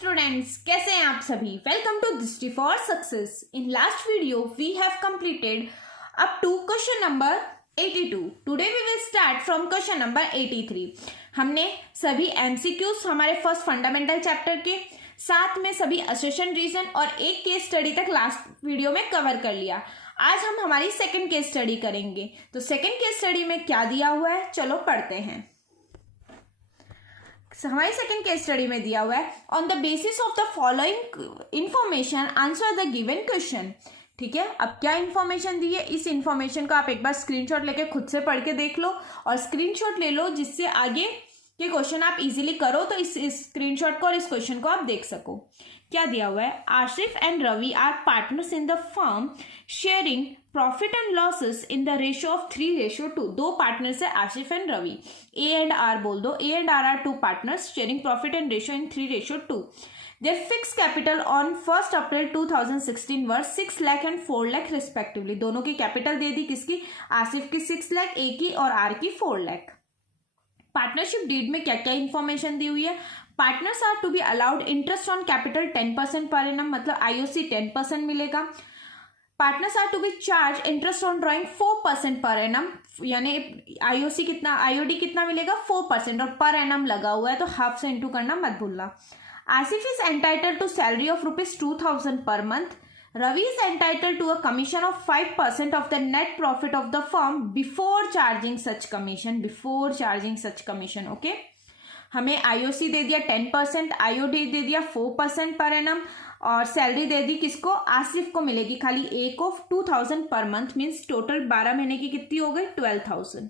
Students, कैसे हैं आप सभी। Welcome to Drishti for success. In last video we have completed up to question number 82। Today we will start from question number 83। हमने सभी MCQs हमारे first fundamental chapter के साथ में सभी असर्शन, रीजन और एक केस स्टडी तक लास्ट वीडियो में कवर कर लिया। आज हम हमारी सेकेंड केस स्टडी करेंगे। तो सेकेंड केस स्टडी में क्या दिया हुआ है, चलो पढ़ते हैं। हमारी सेकेंड केस स्टडी में दिया हुआ है, on the basis of the following information answer the given question. ठीक है, अब क्या इंफॉर्मेशन दी है, इस इंफॉर्मेशन को आप एक बार स्क्रीनशॉट लेके खुद से पढ़ के देख लो और स्क्रीनशॉट ले लो, जिससे आगे के क्वेश्चन आप इजीली करो। तो इस स्क्रीनशॉट को और इस क्वेश्चन को आप देख सको। क्या दिया हुआ है, Asif and Ravi are partners in the firm sharing profit and losses in the ratio of 3:2। दो पार्टनर्स है Asif and Ravi. A and R बोल दो। A and R two partners sharing profit and ratio in 3:2। There fix capital on 1 April 2016 were 6 lakh and 4 lakh respectively. दोनों की capital दे दी, किसकी, आसिफ की 6 लाख, ए की और आर की 4 लाख। पार्टनरशिप डीड में क्या क्या इंफॉर्मेशन दी हुई है, partners are to be allowed interest on capital 10% per annum, मतलब आईओसी 10% मिलेगा। Partners are to be charge interest on drawing 4% per annum, यानी आईओसी कितना, आईओडी कितना मिलेगा 4%, और पर एनम लगा हुआ है तो हाफ से इंटू करना मत भूलना। Asif is entitled to salary of ₹2,000 per month. Ravi is entitled to a commission of 5% of the net profit of the firm before charging such commission. Before charging such commission, okay? हमें IOC दे दिया 10%, IOD दे दिया 4% per annum, और salary दे दी किसको, आसिफ को मिलेगी खाली ए को 2,000 per month. Means total 12 महीने की कितनी हो गई, 12,000।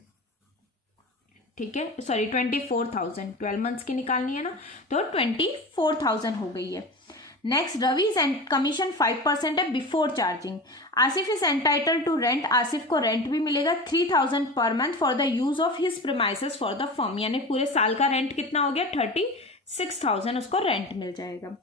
ठीक है, सॉरी 24,000, 12 मंथ्स की निकालनी है ना, तो 24,000 हो गई है। नेक्स्ट, रवि कमीशन 5% है before charging. Asif is entitled to rent, Asif को रेंट भी मिलेगा 3,000 per month for the use of his premises for the firm, यानी पूरे साल का रेंट कितना हो गया, 36,000 उसको रेंट मिल जाएगा।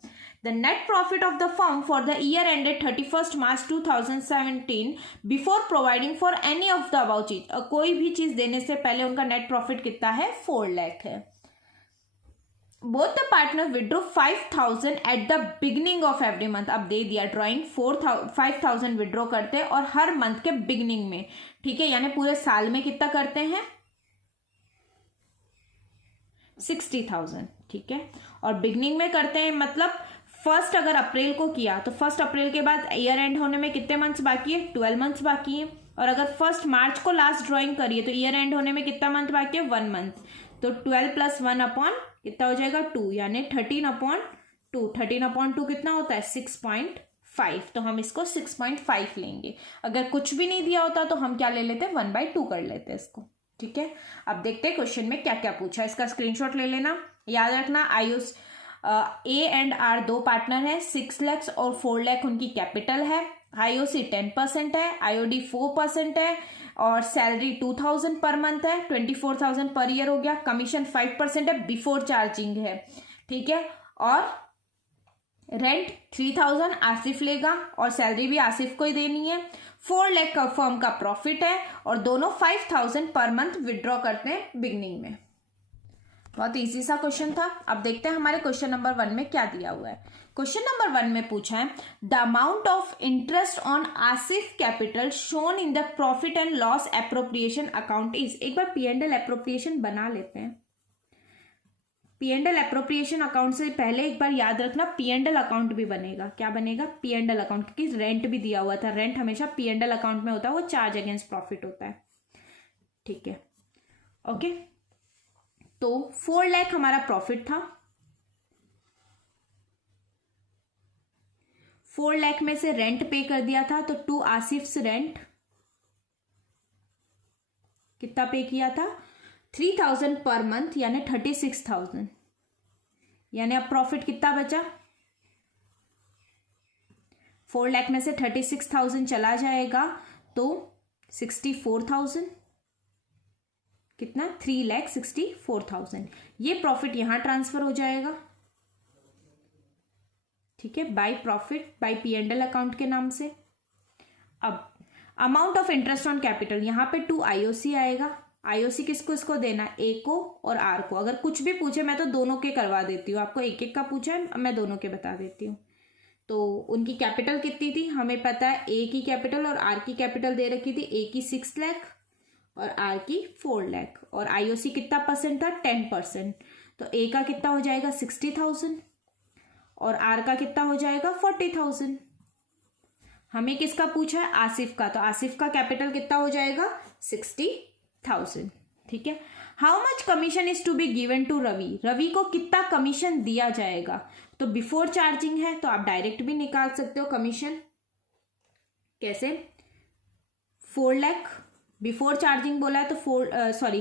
The net profit of the firm for the year ended 31 March 2017 before providing for any of the above चीज, कोई भी चीज देने से पहले उनका नेट प्रॉफिट कितना है, 4 लाख है। Both the partner withdraw 5,000 at the beginning of every month. अब दे दिया ड्रॉइंग 5,000 विड्रॉ करते हैं और हर मंथ के बिगिनिंग में। ठीक है, यानी पूरे साल में कितना करते हैं, 60,000। ठीक है, और बिगिनिंग में करते हैं, मतलब फर्स्ट अगर अप्रैल को किया तो 1 अप्रैल के बाद ईयर एंड होने में कितने मंथ्स बाकी है, 12 मंथ्स बाकी है। और अगर 1 मार्च को लास्ट ड्रॉइंग करिए तो ईयर एंड होने में कितना मंथ बाकी है, 1 मंथ। तो 12 + 1 अपॉन कितना हो जाएगा, 2, यानी 13/2। 13/2 कितना होता है, 6.5। तो हम इसको 6.5 लेंगे। अगर कुछ भी नहीं दिया होता तो हम क्या ले लेते, 1/2 कर लेते इसको। ठीक है, अब देखते हैं क्वेश्चन में क्या क्या पूछा। इसका स्क्रीनशॉट ले लेना, याद रखना। आयुष ए एंड आर दो पार्टनर है, 6 लाख और 4 लाख उनकी कैपिटल है। आईओसी 10% है, आईओडी 4% है, और सैलरी 2,000 पर मंथ है, 24,000 पर ईयर हो गया। कमीशन 5% है, बिफोर चार्जिंग है। ठीक है, और रेंट 3,000 आसिफ लेगा और सैलरी भी आसिफ को ही देनी है। 4 लाख का फर्म का प्रॉफिट है और दोनों 5,000 पर मंथ विड्रॉ करते हैं बिगनिंग में। बहुत इजी सा क्वेश्चन था। अब देखते हैं हमारे क्वेश्चन नंबर 1 में क्या दिया हुआ है। क्वेश्चन नंबर 1 में पूछा है, the amount of interest on Asif capital shown in the profit and loss appropriation account is. एक बार P&L एप्रोप्रिएशन बना लेते हैं। P&L एप्रोप्रिएशन अकाउंट से पहले एक बार याद रखना, P&L अकाउंट भी बनेगा। क्या बनेगा, P&L अकाउंट, क्योंकि रेंट भी दिया हुआ था। रेंट हमेशा P&L अकाउंट में होता है, वो चार्ज अगेंस्ट प्रॉफिट होता है। ठीक है, ओके। तो 4 लाख हमारा प्रॉफिट था, 4 लाख में से रेंट पे कर दिया था, तो टू आसिफ्स रेंट कितना पे किया था, 3,000 पर मंथ, यानी 36,000। यानी अब प्रॉफिट कितना बचा, 4 लाख में से 36,000 चला जाएगा तो 64,000, कितना, 3,64,000। ये प्रॉफिट यहां ट्रांसफर हो जाएगा। ठीक है, by profit by P&L account के नाम से। अब amount of interest on capital, यहां पे 2 IOC आएगा। आईओसी किसको इसको देना, ए को और आर को। अगर कुछ भी पूछे मैं तो दोनों के करवा देती हूँ, आपको एक एक का पूछा है मैं दोनों के बता देती हूँ। तो उनकी कैपिटल कितनी थी, हमें पता है ए की कैपिटल और आर की कैपिटल दे रखी थी, ए की 6 लाख और आर की 4 लाख, और आईओसी कितना परसेंट था, 10%। तो ए का कितना हो जाएगा 60,000 और आर का कितना हो जाएगा 40,000। हमें किसका पूछा है, आसिफ का, तो आसिफ का कैपिटल कितना हो जाएगा 60,000। ठीक है। How much commission is to be given to Ravi, Ravi को कितना कमीशन दिया जाएगा। तो बिफोर चार्जिंग है तो आप डायरेक्ट भी निकाल सकते हो कमीशन। कैसे, 4 लाख बिफोर चार्जिंग बोला है तो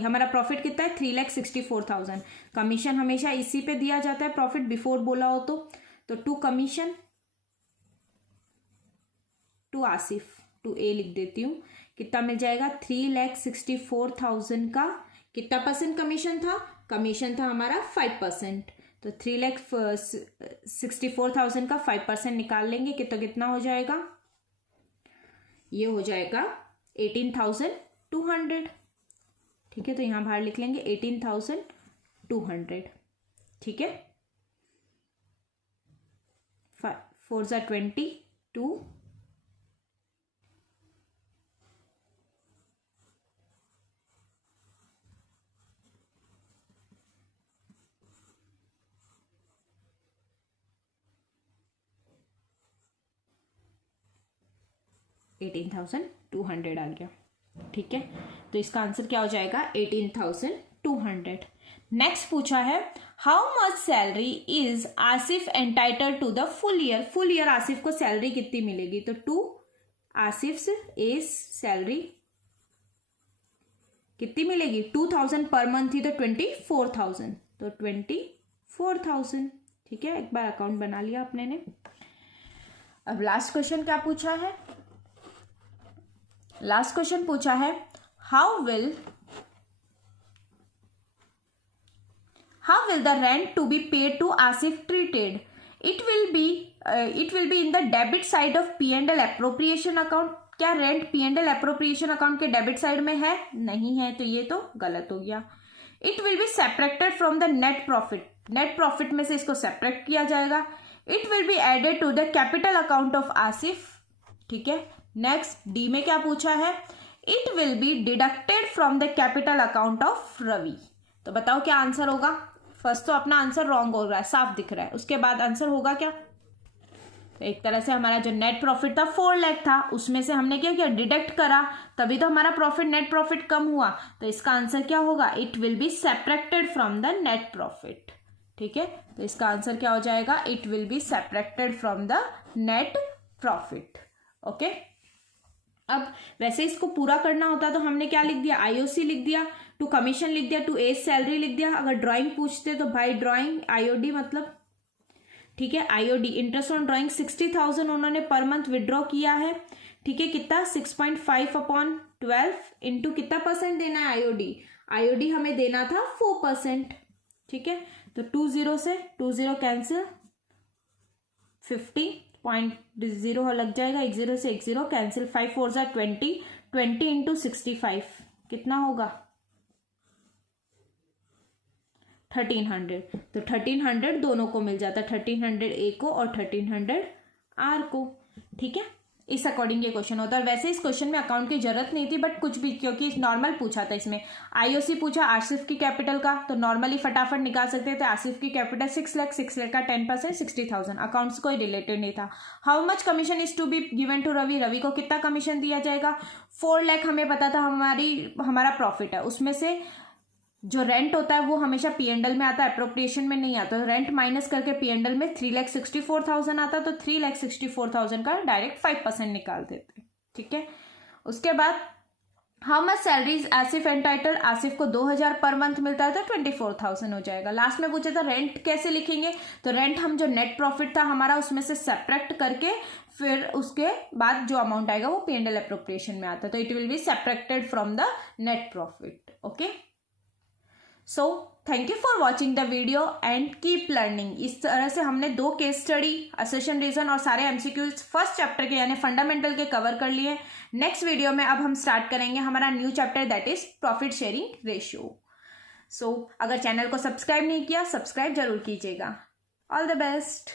हमारा प्रॉफिट कितना है 3,64,000। कमीशन हमेशा इसी पे दिया जाता है, प्रॉफिट बिफोर बोला हो तो to commission to Asif, to A लिख देती हूँ, कितना मिल जाएगा 3,64,000 का कितना परसेंट कमीशन था, कमीशन था हमारा 5%। तो 3,64,000 का 5% निकाल लेंगे कितना हो जाएगा, ये हो जाएगा 18,200। ठीक है, तो यहां बाहर लिख लेंगे 18,200। ठीक है, 4 × 22 18,200 आ गया। ठीक है, तो इसका आंसर क्या हो जाएगा 18,200। नेक्स्ट पूछा है how much salary is Asif entitled to the full year, full year Asif को सैलरी कितनी मिलेगी। तो टू आसिफ इज सैलरी कितनी मिलेगी 2,000 पर मंथ थी तो 24,000, तो 24,000। ठीक है, एक बार अकाउंट बना लिया आपने ने। अब लास्ट क्वेश्चन क्या पूछा है, लास्ट क्वेश्चन पूछा है how will the rent to be paid to Asif treated, it will be in the debit side of P&L appropriation account. क्या रेंट P&L एप्रोप्रिएशन अकाउंट के डेबिट साइड में है, नहीं है, तो ये तो गलत हो गया। It will be separated from the net profit, net profit में से इसको सेपरेट किया जाएगा। It will be added to the capital account of Asif. ठीक है, नेक्स्ट डी में क्या पूछा है, it will be deducted from the capital account of Ravi. तो बताओ क्या आंसर होगा। फर्स्ट तो अपना आंसर रॉन्ग हो रहा है, साफ दिख रहा है, उसके बाद आंसर होगा क्या। तो एक तरह से हमारा जो नेट प्रॉफिट था 4 लाख था, उसमें से हमने क्या किया डिडक्ट करा, तभी तो हमारा प्रॉफिट नेट प्रॉफिट कम हुआ। तो इसका आंसर क्या होगा, it will be separated from the net profit. ठीक है, तो इसका आंसर क्या हो जाएगा, it will be separated from the net profit. Okay, अब वैसे इसको पूरा करना होता तो हमने क्या लिख दिया, आईओसी लिख दिया, टू कमीशन लिख दिया, टू एज सैलरी लिख दिया। अगर ड्राइंग पूछते तो भाई ड्राइंग आईओडी मतलब, ठीक है, आईओडी इंटरेस्ट ऑन ड्राइंग 60,000 उन्होंने पर मंथ विड्रॉ किया है। ठीक है, कितना 6.5/12 इंटू कितना परसेंट देना है आईओडी, आईओडी हमें देना था 4%। ठीक है, तो 20 से 20 कैंसिल, 50.0 लग जाएगा, 10 से 10 कैंसिल, 5 4 ज़ा 20, 20 इंटू 65 कितना होगा 1300। तो 1300 दोनों को मिल जाता है, 1300 ए को और 1300 आर को। ठीक है, इस अकॉर्डिंग ये क्वेश्चन होता है। वैसे इस क्वेश्चन में अकाउंट की जरूरत नहीं थी, बट कुछ भी क्योंकि नॉर्मल पूछा था, इसमें आईओसी पूछा आसिफ की कैपिटल का, तो नॉर्मली फटाफट निकाल सकते थे। आसिफ की कैपिटल 6 लाख, 6 लाख का 10% 60,000, अकाउंट से कोई रिलेटेड नहीं था। How much commission is to be given to Ravi, Ravi को कितना कमीशन दिया जाएगा 4 लाख, हमें पता था हमारा प्रॉफिट है, उसमें से जो रेंट होता है वो हमेशा P&L में आता है, अप्रोप्रिएशन में नहीं आता। रेंट माइनस करके P&L में 3,64,000 आता, तो 3,64,000 का डायरेक्ट 5% निकाल देते। ठीक है, उसके बाद how much salaries Asif entitled, Asif को 2,000 पर मंथ मिलता है तो 24,000 हो जाएगा। लास्ट में पूछा था रेंट कैसे लिखेंगे, तो रेंट हम जो नेट प्रॉफिट था हमारा उसमें से सेपरेट करके फिर उसके बाद जो अमाउंट आएगा वो P&L एप्रोप्रिएशन में आता है, तो it will be separated from the net profit. Okay, so thank you for watching the video and keep learning. इस तरह से हमने 2 केस स्टडी, असर्शन रीजन और सारे एमसीक्यूज फर्स्ट चैप्टर के यानी फंडामेंटल के कवर कर लिए। नेक्स्ट वीडियो में अब हम स्टार्ट करेंगे हमारा new chapter, that is profit sharing ratio. So अगर चैनल को सब्सक्राइब नहीं किया, सब्सक्राइब जरूर कीजिएगा। All the best.